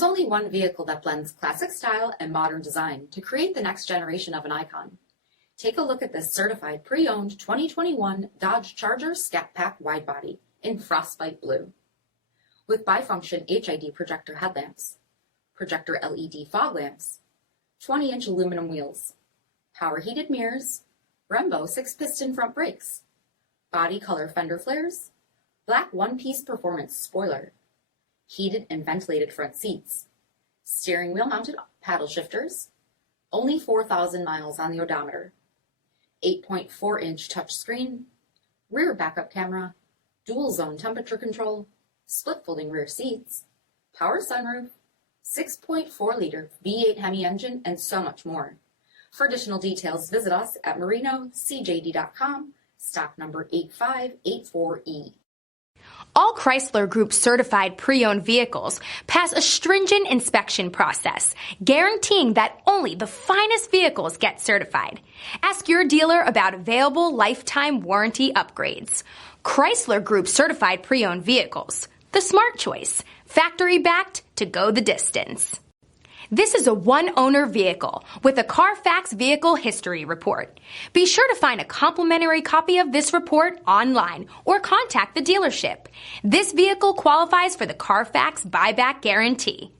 There's only one vehicle that blends classic style and modern design to create the next generation of an icon. Take a look at this certified pre-owned 2021 Dodge Charger Scat Pack Widebody in frostbite blue. With bifunction HID projector headlamps, projector LED fog lamps, 20-inch aluminum wheels, power heated mirrors, BREMBO 6-piston front brakes, body color fender flares, black one-piece performance spoiler, heated and ventilated front seats, steering wheel mounted paddle shifters, only 4,000 miles on the odometer, 8.4-inch touchscreen, rear backup camera, dual zone temperature control, split folding rear seats, power sunroof, 6.4-liter V8 HEMI engine, and so much more. For additional details, visit us at marinocjd.com, stock number 8584E. All Chrysler Group certified pre-owned vehicles pass a stringent inspection process, guaranteeing that only the finest vehicles get certified. Ask your dealer about available lifetime warranty upgrades. Chrysler Group certified pre-owned vehicles, the smart choice, factory backed to go the distance. This is a one-owner vehicle with a CARFAX vehicle history report. Be sure to find a complimentary copy of this report online or contact the dealership. This vehicle qualifies for the CARFAX buyback guarantee.